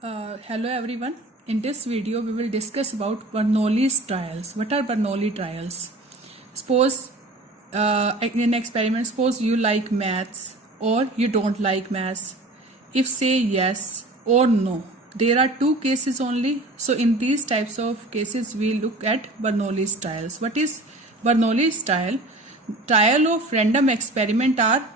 Hello everyone. In this video we will discuss about Bernoulli's trials. What are Bernoulli trials? Suppose in an experiment, suppose you like maths or you don't like maths. If say yes or no, there are two cases only. So in these types of cases we look at Bernoulli's trials. What is Bernoulli's trial? Trial of random experiment are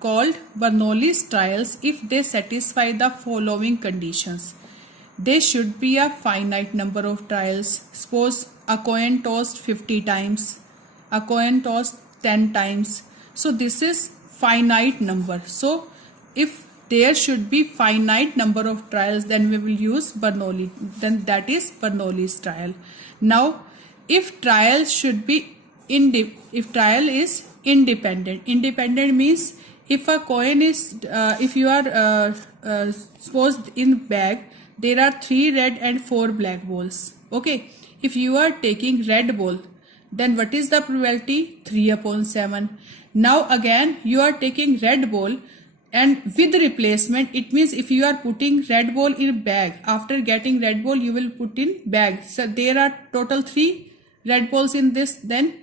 called Bernoulli's trials if they satisfy the following conditions. There should be a finite number of trials. Suppose a coin tossed 50 times, a coin tossed 10 times. So this is finite number. So if there should be finite number of trials, then we will use Bernoulli. Then that is Bernoulli's trial. Now, if trial should be if trial is independent. Independent means if a coin is if you are suppose in bag there are 3 red and 4 black balls. Okay, if you are taking red ball, then what is the probability? 3/7. Now again you are taking red ball and with replacement, it means if you are putting red ball in bag, after getting red ball you will put in bag. So there are total 3 red balls in this, then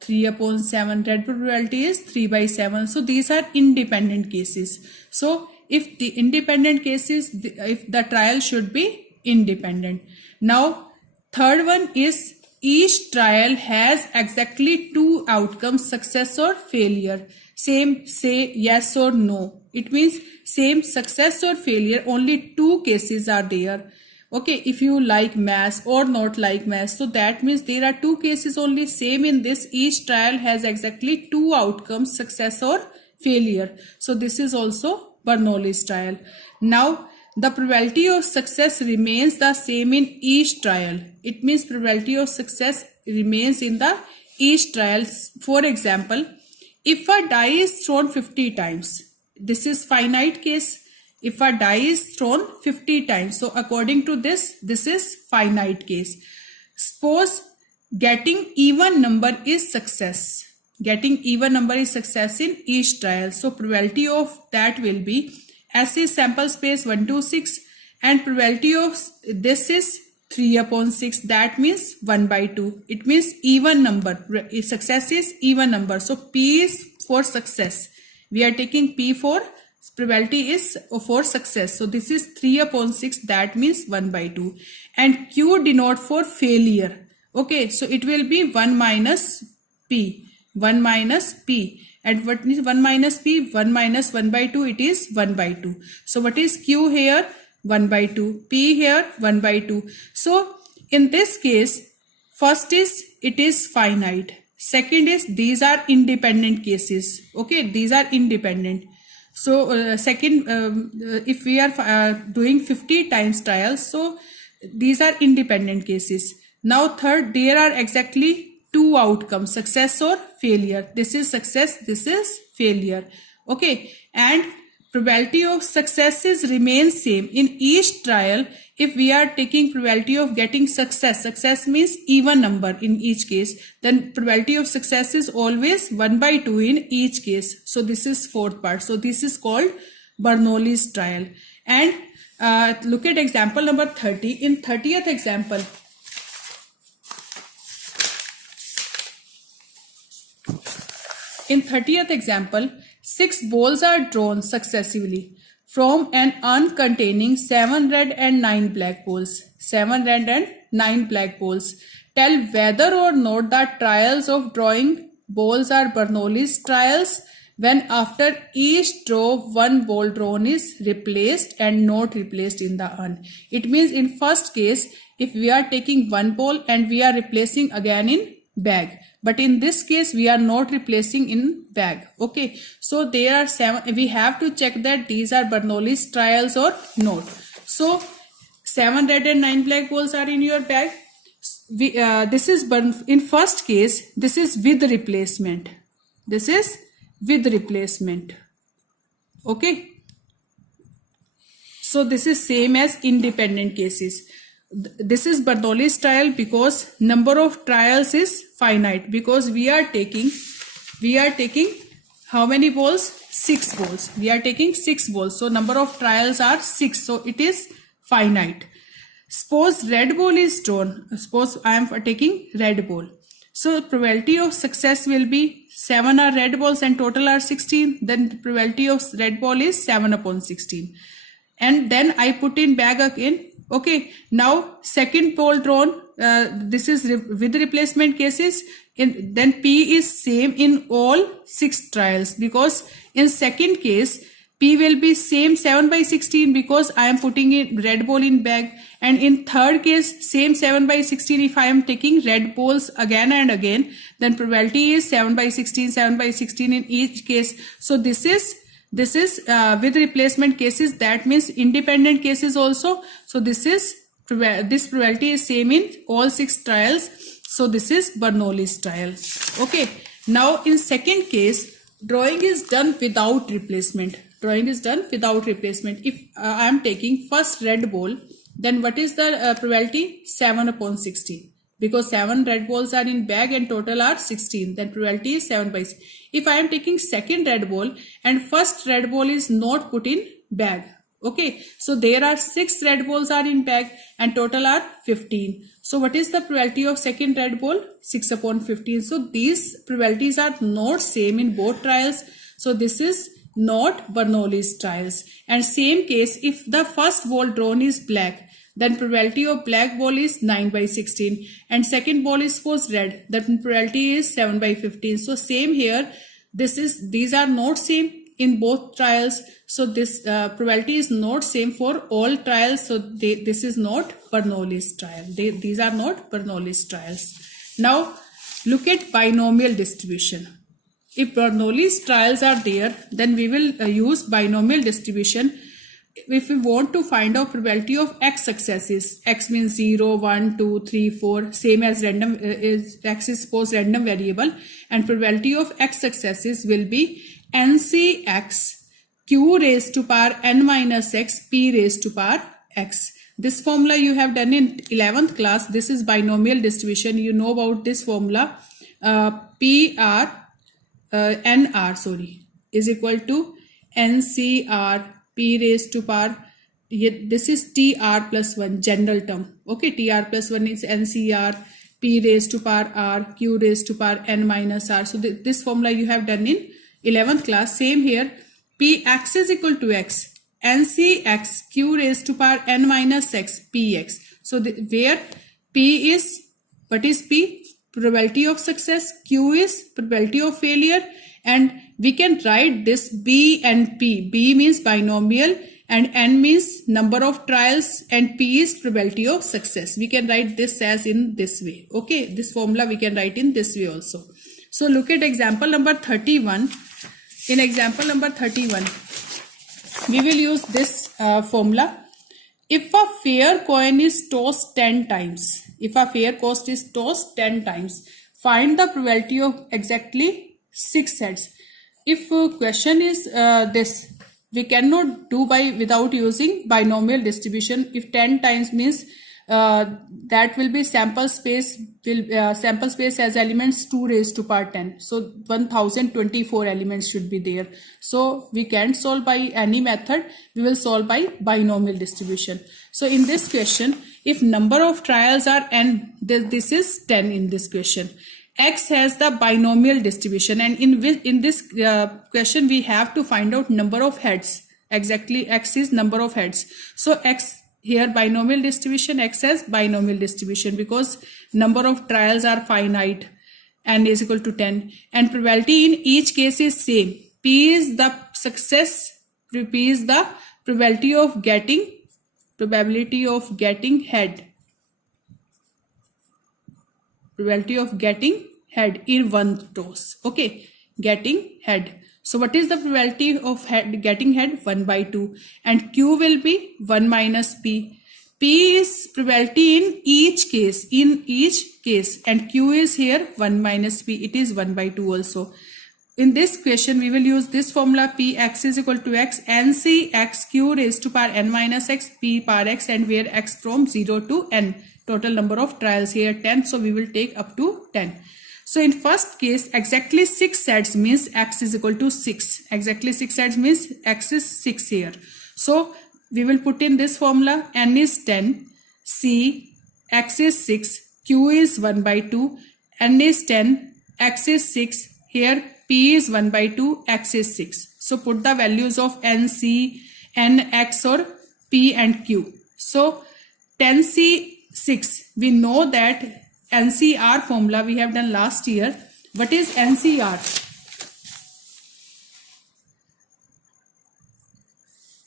3/7. Red probability is 3/7. So these are independent cases. So if the independent cases, if the trial should be independent. Now third one is each trial has exactly 2 outcomes, success or failure. Same say yes or no. It means same success or failure, only 2 cases are there. Okay, if you like maths or not like maths, so that means there are 2 cases only. Same in this, each trial has exactly 2 outcomes, success or failure. So this is also Bernoulli's trial. Now the probability of success remains the same in each trial. It means probability of success remains in the each trial. For example, if a die is thrown 50 times, this is finite case. If a die is thrown 50 times, so according to this is finite case. Suppose getting even number is success. Getting even number is success in each trial. So probability of that will be S is sample space 126 and probability of this is 3/6. That means 1/2. It means even number. Success is even number. So P is for success. We are taking P for probability is for success. So this is 3/6. That means 1/2. And Q denote for failure. Okay, so it will be 1 minus P. 1 minus P. And what is 1 minus P? 1 minus 1/2, it is 1/2. So what is Q here? 1/2. P here 1/2. So in this case, first is it is finite. Second is these are independent cases. Okay, these are independent. So second, if we are doing 50 times trials, so these are independent cases. Now third, there are exactly 2 outcomes, success or failure. This is success, this is failure. Okay, and probability of successes remains same in each trial. If we are taking probability of getting success means even number in each case, then probability of success is always 1/2 in each case. So this is fourth part. So this is called Bernoulli's trial. And look at example number 30. In 30th example, in 30th example, 6 balls are drawn successively from an urn containing 7 red and 9 black balls. 7 red and 9 black balls. Tell whether or not the trials of drawing balls are Bernoulli's trials when after each draw 1 ball drawn is replaced and not replaced in the urn. It means in first case, if we are taking 1 ball and we are replacing again in bag, but in this case we are not replacing in bag. Okay, so there are 7. We have to check that these are Bernoulli's trials or not. So 7 red and 9 black balls are in your bag. This is in first case, this is with replacement. This is with replacement. Okay, so this is same as independent cases. This is Bernoulli's trial because number of trials is finite, because we are taking how many balls? 6 balls. We are taking 6 balls. So number of trials are 6. So it is finite. Suppose red ball is drawn. Suppose I am taking red ball. So probability of success will be 7 are red balls and total are 16. Then the probability of red ball is 7 upon 16. And then I put in bag again. Okay, now second ball drawn. This is with replacement cases. Then P is same in all 6 trials, because in second case P will be same 7 by 16 because I am putting in red ball in bag, and in third case same 7 by 16 if I am taking red balls again and again, then probability is 7 by 16, 7 by 16 in each case. So this is with replacement cases, that means independent cases also. So this probability is same in all 6 trials. So this is Bernoulli's trial. Okay, now in second case, drawing is done without replacement. Drawing is done without replacement. If I am taking first red ball, then what is the probability? 7 upon 16. Because 7 red balls are in bag and total are 16. Then probability is 7 by 6. If I am taking second red ball and first red ball is not put in bag. Okay, so there are 6 red balls are in bag and total are 15. So what is the probability of second red ball? 6 upon 15. So these probabilities are not same in both trials. So this is not Bernoulli's trials. And same case, if the first ball drawn is black, then probability of black ball is 9 by 16, and second ball is suppose red, then probability is 7 by 15. So same here, these are not same in both trials. So this probability is not same for all trials. So this is not Bernoulli's trial. These are not Bernoulli's trials. Now look at binomial distribution. If Bernoulli's trials are there, then we will use binomial distribution. If we want to find out probability of x successes, x means 0, 1, 2, 3, 4, same as random, x is suppose random variable, and probability of x successes will be NCX q raised to power n minus x p raised to power x. This formula you have done in 11th class. This is binomial distribution. You know about this formula. NR is equal to NCR p raised to power, this is TR plus 1 general term. Okay, TR plus 1 is NCR, p raised to power r, q raised to power n minus r. So this formula you have done in 11th class. Same here, px is equal to x, NCX q raised to power n minus x px. So where p is, what is p? Probability of success, q is probability of failure, and we can write this b and p. B means binomial and n means number of trials, and p is probability of success. We can write this as in this way. Okay, this formula we can write in this way also. So look at example number 31. In example number 31, we will use this formula. If a fair coin is tossed 10 times, if a fair coin is tossed 10 times, find the probability of exactly 6 heads. If question is this, we cannot do without using binomial distribution. If 10 times means that will be sample space as elements 2 raised to power 10. So 1024 elements should be there. So we can't solve by any method. We will solve by binomial distribution. So in this question, if number of trials are n, this is 10 in this question. X has the binomial distribution, and in this question we have to find out number of heads. Exactly, X is number of heads. So X here binomial distribution, X has binomial distribution because number of trials are finite, n is equal to 10, and probability in each case is same. P is the success, P is the probability of getting head. Probability of getting head in one toss. Okay, getting head. So what is the probability of getting head? 1 by 2, and q will be 1 minus p. P is probability in each case, and q is here 1 minus p. It is 1 by 2 also. In this question, we will use this formula. P x is equal to x, nc x q raised to power n minus x p power x, and where x from 0 to n. Total number of trials here 10. So we will take up to 10. So in first case, exactly 6 sets means x is equal to 6. Exactly 6 sets means x is 6 here. So we will put in this formula. N is 10, C, X is 6, Q is 1 by 2, N is 10, X is 6, here P is 1 by 2, X is 6. So put the values of N, C, N, X or P and Q. So 10C6, we know that NCR formula we have done last year. What is NCR?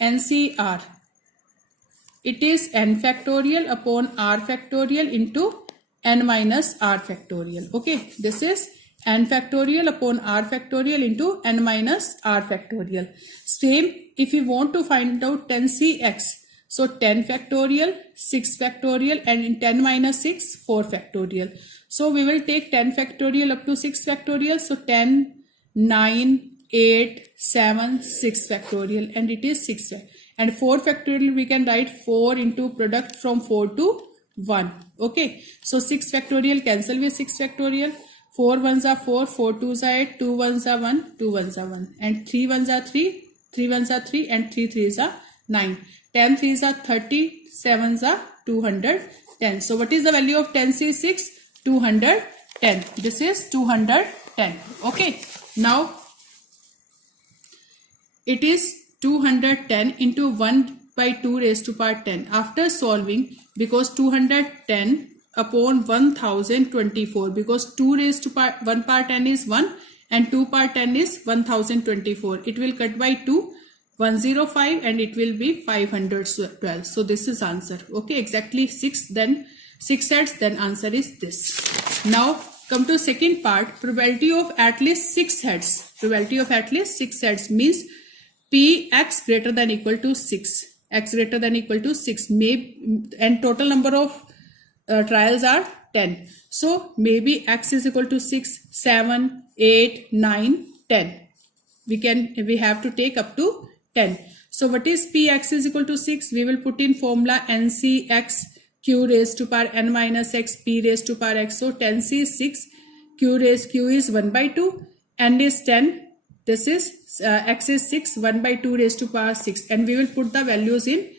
NCR. It is n factorial upon r factorial into n minus r factorial. Okay, this is n factorial upon r factorial into n minus r factorial. Same if we want to find out 10cx. So 10 factorial, 6 factorial and in 10 minus 6, 4 factorial. So we will take 10 factorial up to 6 factorial. So 10, 9, 8, 7, 6 factorial and it is 6. And 4 factorial we can write 4 into product from 4 to 1. Okay. So 6 factorial cancel with 6 factorial. 4 ones are 4, 4 twos are 8, 2 ones are 1, 2 ones are 1. And 3 ones are 3, 3 ones are 3 and 3 threes are 9. 10 threes are 30, 7s are 210. So what is the value of 10C6? 210. This is 210. Okay. Now it is 210 into 1 by 2 raised to power 10. After solving, because 210 upon 1024, because 2 raised to power 1 power 10 is 1 and 2 power 10 is 1024. It will cut by 2, 105 and it will be 512. So this is answer. Okay, exactly 6, then 6 heads, then answer is this. Now come to second part, probability of at least 6 heads. Probability of at least 6 heads means Px greater than equal to 6, x greater than equal to 6, and total number of trials are 10. So maybe x is equal to 6, 7, 8, 9, 10. We have to take up to 10. So what is Px is equal to 6? We will put in formula NCx q raised to power n minus x p raised to power x. So 10c is 6, q is 1 by 2, n is 10. This is x is 6, 1 by 2 raised to power 6, and we will put the values in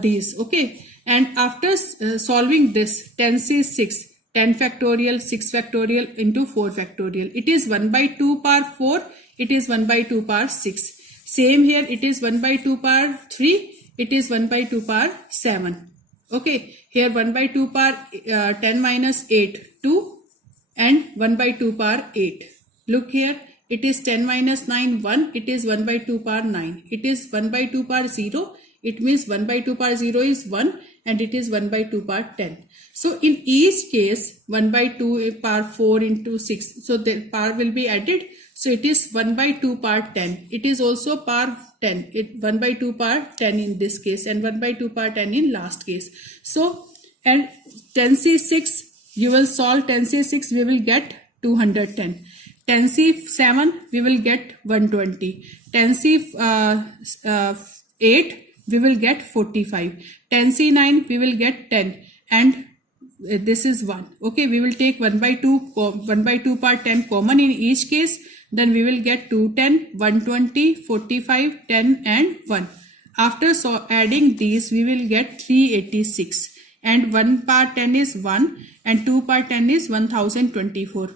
these. Okay, and after solving this, 10c is 6, 10 factorial, 6 factorial into 4 factorial. It is 1 by 2 power 4, it is 1 by 2 power 6. Same here, it is 1 by 2 power 3, it is 1 by 2 power 7. Okay, here 1 by 2 power 10 minus 8, 2, and 1 by 2 power 8. Look here. It is 10 minus 9, 1. It is 1 by 2 power 9. It is 1 by 2 power 0. It means 1 by 2 power 0 is 1 and it is 1 by 2 power 10. So in each case, 1 by 2 power 4 into 6. So the power will be added. So it is 1 by 2 power 10. It is also power 10. 1 by 2 power 10 in this case and 1 by 2 power 10 in last case. So, and 10C6, you will solve 10C6, we will get 210. 10C7 we will get 120, 10C8 we will get 45, 10C9 we will get 10, and this is 1. Okay, we will take 1 by 2 power 10 common in each case, then we will get 210, 120, 45, 10 and 1. After adding these, we will get 386, and 1 power 10 is 1 and 2 power 10 is 1024.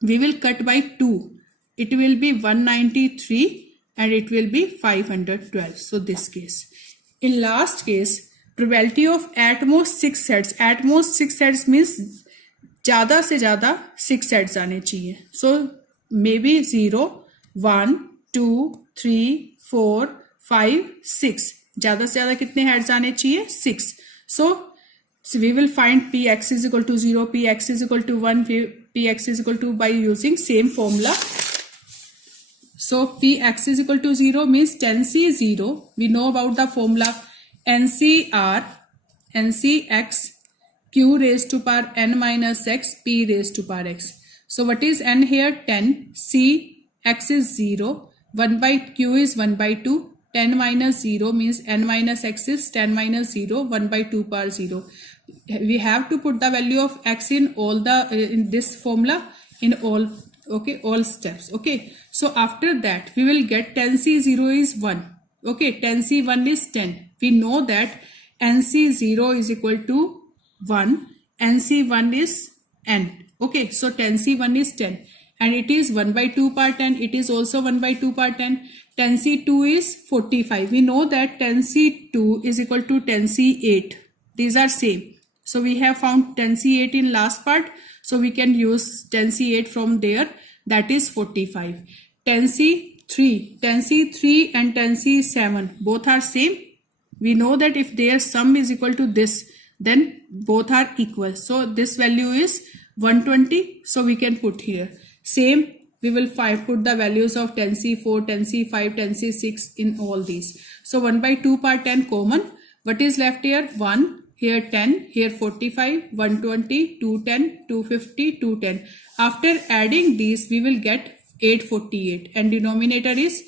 We will cut by 2. It will be 193 and it will be 512. So this case. In last case, probability of at most 6 heads. At most 6 heads means ज़्यादा से ज़्यादा 6 heads आने चाहिए. So maybe 0, 1, 2, 3, 4, 5, 6. ज़्यादा से ज़्यादा कितने heads आने चाहिए? 6. So we will find Px is equal to 0, Px is equal to 1, Px is equal to by using same formula. So Px is equal to 0 means 10C is 0. We know about the formula NCr, NCx, q raised to power n minus x, p raised to power x. So what is n here? 10. C, x is 0. 1 by q is 1 by 2. 10 minus 0 means n minus x is 10 minus 0, 1 by 2 power 0. We have to put the value of x in all the in this formula in all, okay, all steps. Okay, so after that we will get 10c0 is 1. Okay, 10c1 is 10. We know that NC0 is equal to 1, NC1 is n. Okay, so 10C1 is 10 and it is 1 by 2 power 10. It is also 1 by 2 power 10. 10C2 is 45. We know that 10C2 is equal to 10C8. These are same. So we have found 10C8 in last part. So we can use 10C8 from there. That is 45. 10C3 and 10C7 both are same. We know that if their sum is equal to this, then both are equal. So this value is 120. So we can put here. Same, we will put the values of 10C4, 10C5, 10C6 in all these. So 1 by 2 power 10 common. What is left here? 1, here 10, here 45, 120, 210, 250, 210. After adding these, we will get 848 and denominator is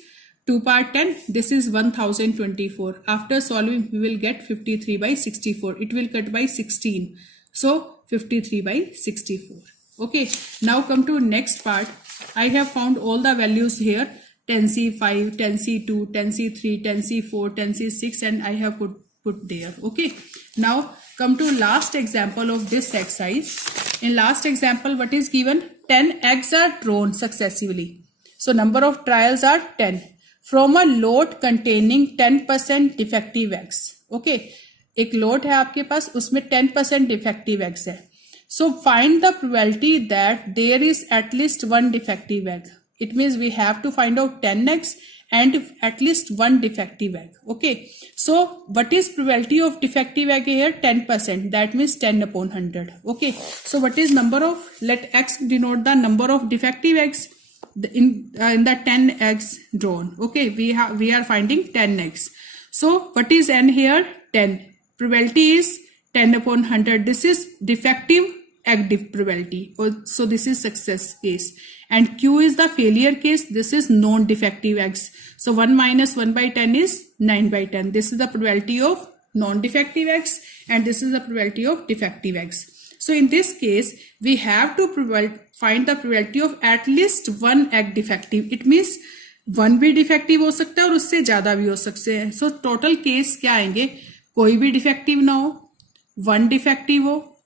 2 power 10. This is 1024. After solving, we will get 53 by 64. It will cut by 16. So 53 by 64. Okay, now come to next part. I have found all the values here. 10C5, 10C2, 10C3, 10C4, 10C6 and I have put there. Okay, now come to last example of this exercise. In last example, what is given? 10 eggs are drawn successively. So number of trials are 10 from a lot containing 10% defective eggs. Okay, एक lot है आपके पास, उसमें 10% defective eggs है. So find the probability that there is at least one defective egg. It means we have to find out 10 eggs and at least one defective egg. Okay. So what is probability of defective egg here? 10%. That means 10 upon 100. Okay. So what is number of, let X denote the number of defective eggs in the 10 eggs drawn. Okay. We are finding 10 eggs. So what is N here? 10. Probability is 10 upon 100. This is defective egg probability. So this is success case. And Q is the failure case. This is non-defective eggs. So 1 minus 1 by 10 is 9 by 10. This is the probability of non-defective eggs and this is the probability of defective eggs. So in this case, we have to find the probability of at least one egg defective. It means one भी defective हो सकता है और उससे ज़्यादा भी हो सकते हैं. So total case क्या आएंगे? कोई भी defective ना हो, one defective हो,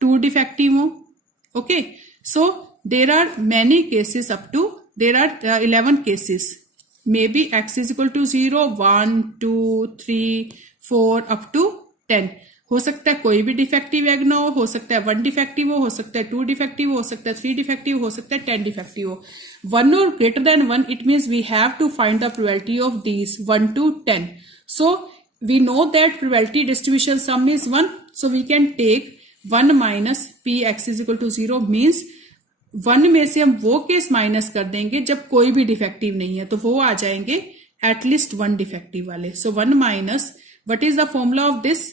two defective हो. Okay. So there are many cases up to, there are 11 cases. Maybe X is equal to 0, 1, 2, 3, 4 up to 10. हो सकता है कोई भी डिफेक्टिव एग ना हो सकता है 1 डिफेक्टिव हो सकता है 2 डिफेक्टिव हो सकता है 3 डिफेक्टिव हो सकता है 10 डिफेक्टिव हो. 1 or greater than 1, it means we have to find the probability of these 1 to 10. So we know that probability distribution sum is 1. So we can take 1 minus Px is equal to 0 means 1 में से हम वो case minus कर देंगे जब कोई भी defective नहीं है, तो वो आ जाएंगे एटलीस्ट 1 डिफेक्टिव वाले. सो 1 minus, what is the formula of this?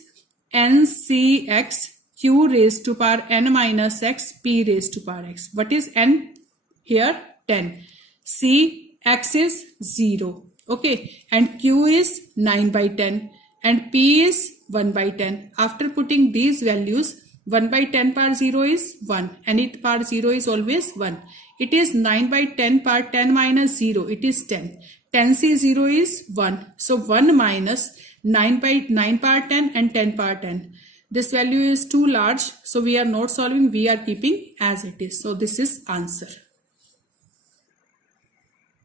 NCX Q raised to power n minus x P raised to power x. What is n here? 10. C x is 0. Okay, and Q is 9 by 10 and P is 1 by 10. After putting these values, 1 by 10 power 0 is 1 and it power 0 is always 1. It is 9 by 10 power 10 minus 0. It is 10. 10C0 is 1. So 1 minus 9 by 9 power 10 and 10 power 10. This value is too large. So we are not solving. We are keeping as it is. So this is answer.